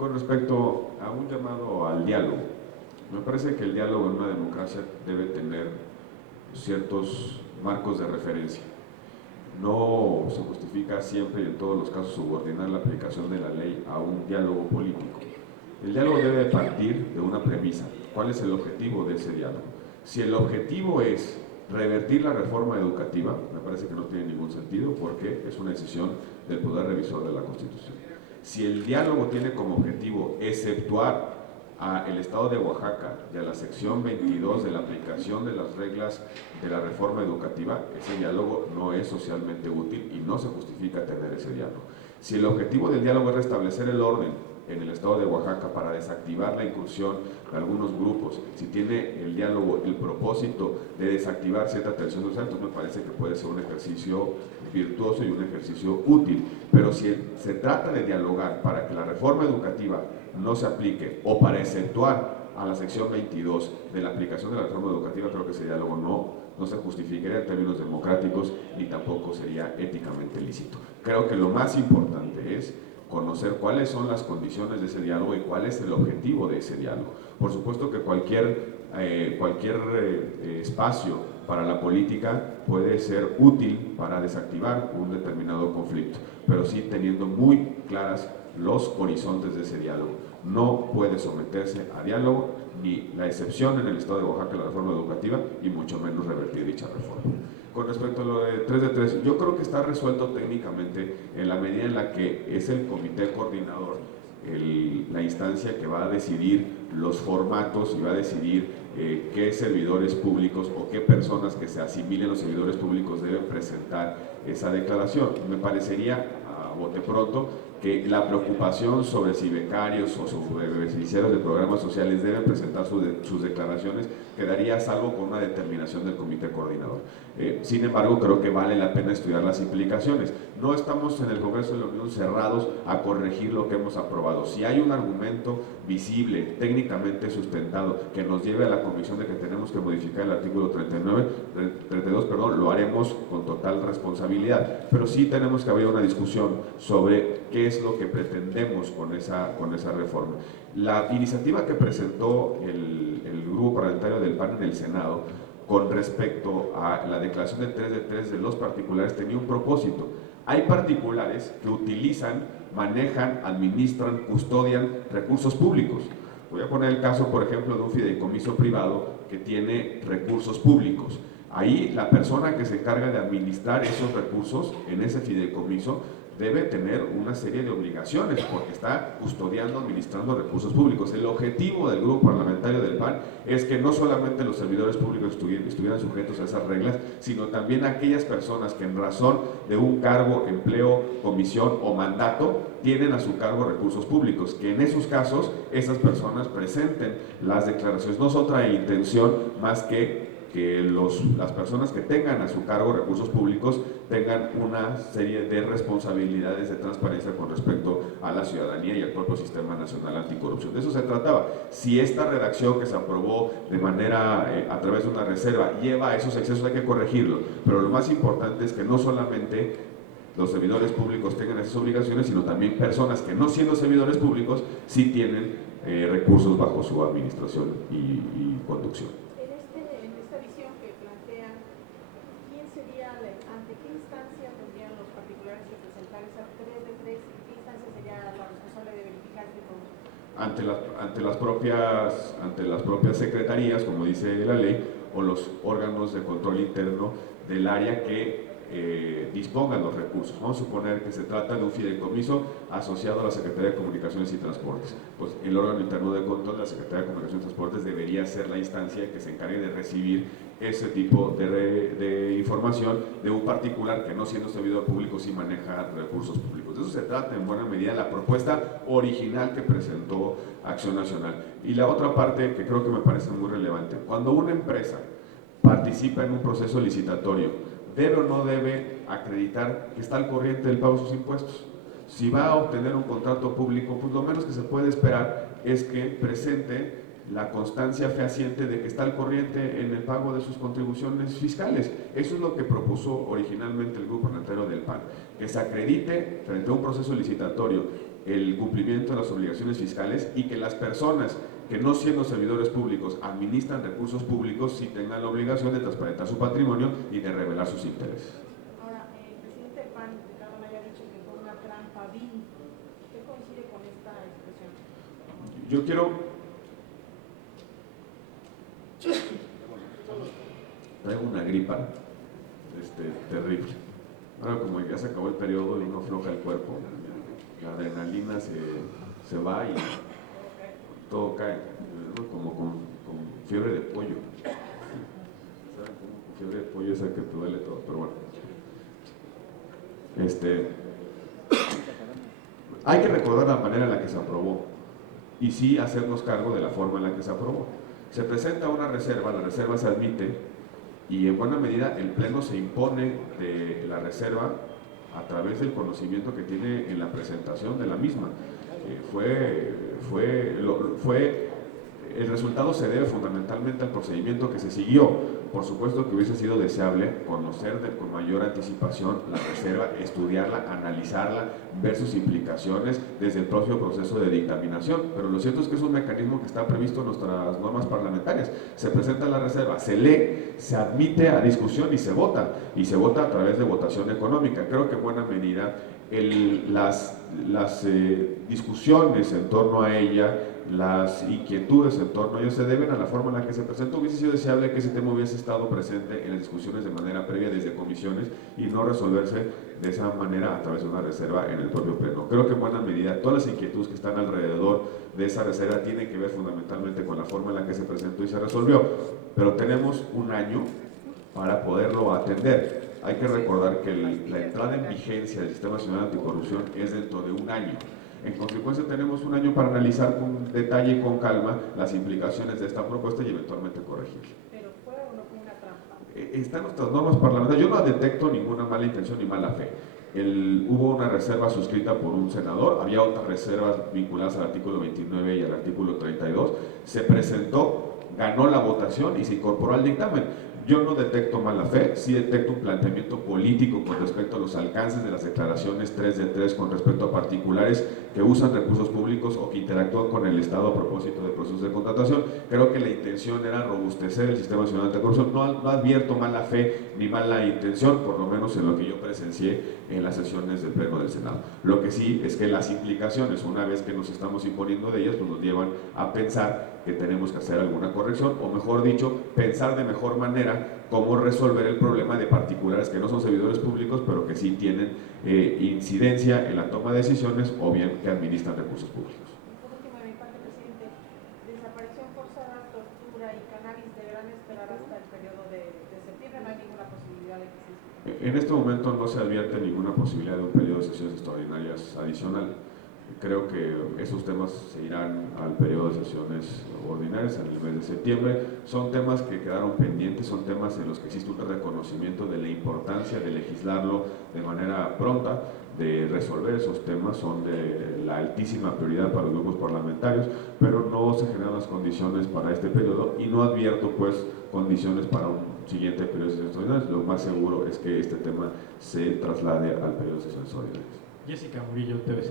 Con respecto a un llamado al diálogo, me parece que el diálogo en una democracia debe tener ciertos marcos de referencia. No se justifica siempre y en todos los casos subordinar la aplicación de la ley a un diálogo político. El diálogo debe partir de una premisa. ¿Cuál es el objetivo de ese diálogo? Si el objetivo es revertir la reforma educativa, me parece que no tiene ningún sentido porque es una decisión del Poder Revisor de la Constitución. Si el diálogo tiene como objetivo exceptuar al Estado de Oaxaca y a la sección 22 de la aplicación de las reglas de la reforma educativa, ese diálogo no es socialmente útil y no se justifica tener ese diálogo. Si el objetivo del diálogo es restablecer el orden en el Estado de Oaxaca para desactivar la incursión de algunos grupos, si tiene el diálogo el propósito de desactivar cierta tensión social, entonces me parece que puede ser un ejercicio virtuoso y un ejercicio útil. Pero si se trata de dialogar para que la reforma educativa no se aplique o para exceptuar a la sección 22 de la aplicación de la reforma educativa, creo que ese diálogo no se justificaría en términos democráticos ni tampoco sería éticamente lícito. Creo que lo más importante es conocer cuáles son las condiciones de ese diálogo y cuál es el objetivo de ese diálogo. Por supuesto que cualquier espacio para la política puede ser útil para desactivar un determinado conflicto, pero sí teniendo muy claras los horizontes de ese diálogo. No puede someterse a diálogo ni la excepción en el Estado de Oaxaca de la reforma educativa y mucho menos revertir dicha reforma. Con respecto a lo de 3 de 3, yo creo que está resuelto técnicamente en la medida en la que es el comité coordinador la instancia que va a decidir los formatos y va a decidir qué servidores públicos o qué personas que se asimilen a los servidores públicos deben presentar esa declaración. Me parecería, a bote pronto, que la preocupación sobre si becarios o sobre beneficiarios de programas sociales deben presentar sus declaraciones quedaría a salvo con una determinación del comité coordinador. Sin embargo, creo que vale la pena estudiar las implicaciones. No estamos en el Congreso de la Unión cerrados a corregir lo que hemos aprobado. Si hay un argumento visible, técnicamente sustentado, que nos lleve a la convicción de que tenemos que modificar el artículo 32, lo haremos con total responsabilidad. Pero sí tenemos que haber una discusión sobre qué es lo que pretendemos con esa reforma. La iniciativa que presentó el grupo parlamentario del PAN en el Senado con respecto a la declaración de 3 de 3 de los particulares tenía un propósito. Hay particulares que utilizan, manejan, administran, custodian recursos públicos. Voy a poner el caso, por ejemplo, de un fideicomiso privado que tiene recursos públicos. Ahí la persona que se encarga de administrar esos recursos en ese fideicomiso debe tener una serie de obligaciones porque está custodiando, administrando recursos públicos. El objetivo del grupo parlamentario del PAN es que no solamente los servidores públicos estuvieran sujetos a esas reglas, sino también aquellas personas que en razón de un cargo, empleo, comisión o mandato tienen a su cargo recursos públicos, que en esos casos esas personas presenten las declaraciones. No es otra intención más que las personas que tengan a su cargo recursos públicos tengan una serie de responsabilidades de transparencia con respecto a la ciudadanía y al propio Sistema Nacional Anticorrupción. De eso se trataba. Si esta redacción que se aprobó de manera a través de una reserva lleva a esos excesos, hay que corregirlo, pero lo más importante es que no solamente los servidores públicos tengan esas obligaciones, sino también personas que no siendo servidores públicos sí tienen recursos bajo su administración y conducción. ¿Ante qué instancia tendrían los particulares que presentar esa 3 de 3? ¿Qué instancia sería la responsable de verificar que todo? Ante las propias secretarías, como dice la ley, o los órganos de control interno del área que dispongan los recursos. Vamos a suponer que se trata de un fideicomiso asociado a la Secretaría de Comunicaciones y Transportes. Pues el órgano interno de control de la Secretaría de Comunicaciones y Transportes debería ser la instancia que se encargue de recibir ese tipo de información de un particular que no siendo servidor público sí maneja recursos públicos. De eso se trata en buena medida la propuesta original que presentó Acción Nacional. Y la otra parte que creo que me parece muy relevante, cuando una empresa participa en un proceso licitatorio, ¿debe o no debe acreditar que está al corriente del pago de sus impuestos? Si va a obtener un contrato público, pues lo menos que se puede esperar es que presente la constancia fehaciente de que está al corriente en el pago de sus contribuciones fiscales. Eso es lo que propuso originalmente el grupo parlamentario del PAN, que se acredite frente a un proceso licitatorio el cumplimiento de las obligaciones fiscales y que las personas que no siendo servidores públicos administran recursos públicos sí tengan la obligación de transparentar su patrimonio y de revelar sus intereses. Ahora, el presidente del PAN, Ricardo Anaya, ha dicho que fue una trampa vil. ¿Qué coincide con esta expresión? Yo quiero... Traigo una gripa terrible. Ahora como ya se acabó el periodo y uno afloja el cuerpo, la adrenalina se va y todo cae, ¿no? Como con fiebre de pollo. ¿Saben cómo con fiebre de pollo esa que te duele todo? Pero bueno. Hay que recordar la manera en la que se aprobó y sí hacernos cargo de la forma en la que se aprobó. Se presenta una reserva, la reserva se admite y en buena medida el Pleno se impone de la reserva a través del conocimiento que tiene en la presentación de la misma. El resultado se debe fundamentalmente al procedimiento que se siguió. Por supuesto que hubiese sido deseable conocer con mayor anticipación la reserva, estudiarla, analizarla, ver sus implicaciones desde el propio proceso de dictaminación, pero lo cierto es que es un mecanismo que está previsto en nuestras normas parlamentarias. Se presenta la reserva, se lee, se admite a discusión y se vota a través de votación económica. Creo que en buena medida las discusiones en torno a ella, las inquietudes en torno a ello se deben a la forma en la que se presentó. Hubiese sido deseable que ese tema hubiese estado presente en las discusiones de manera previa desde comisiones y no resolverse de esa manera a través de una reserva en el propio Pleno. Creo que en buena medida todas las inquietudes que están alrededor de esa reserva tienen que ver fundamentalmente con la forma en la que se presentó y se resolvió, pero tenemos un año para poderlo atender. Hay que recordar que la entrada en vigencia del Sistema Nacional Anticorrupción es dentro de un año. En consecuencia, tenemos un año para analizar con detalle y con calma las implicaciones de esta propuesta y eventualmente corregir. ¿Pero fue o no fue una trampa? Están nuestras normas parlamentarias. Yo no detecto ninguna mala intención ni mala fe. Hubo una reserva suscrita por un senador, había otras reservas vinculadas al artículo 29 y al artículo 32. Se presentó, ganó la votación y se incorporó al dictamen. Yo no detecto mala fe, sí detecto un planteamiento político con respecto a los alcances de las declaraciones 3 de 3 con respecto a particulares que usan recursos públicos o que interactúan con el Estado a propósito de procesos de contratación. Creo que la intención era robustecer el Sistema Nacional Anticorrupción. No advierto mala fe ni mala intención, por lo menos en lo que yo presencié en las sesiones del Pleno del Senado. Lo que sí es que las implicaciones, una vez que nos estamos imponiendo de ellas, pues nos llevan a pensar que tenemos que hacer alguna corrección, o mejor dicho, pensar de mejor manera cómo resolver el problema de particulares que no son servidores públicos, pero que sí tienen incidencia en la toma de decisiones o bien que administran recursos públicos. Por último, de mi parte, presidente, desaparición forzada, tortura y cannabis deberán esperar hasta el periodo de septiembre. No hay ninguna posibilidad de que se... En este momento no se advierte ninguna posibilidad de un periodo de sesiones extraordinarias adicional. Creo que esos temas se irán al periodo de sesiones ordinarias en el mes de septiembre. Son temas que quedaron pendientes, son temas en los que existe un reconocimiento de la importancia de legislarlo de manera pronta, de resolver esos temas, son de la altísima prioridad para los grupos parlamentarios, pero no se generan las condiciones para este periodo y no advierto pues condiciones para un siguiente periodo de sesiones ordinarias. Lo más seguro es que este tema se traslade al periodo de sesiones ordinarias. Jessica Murillo, TVC.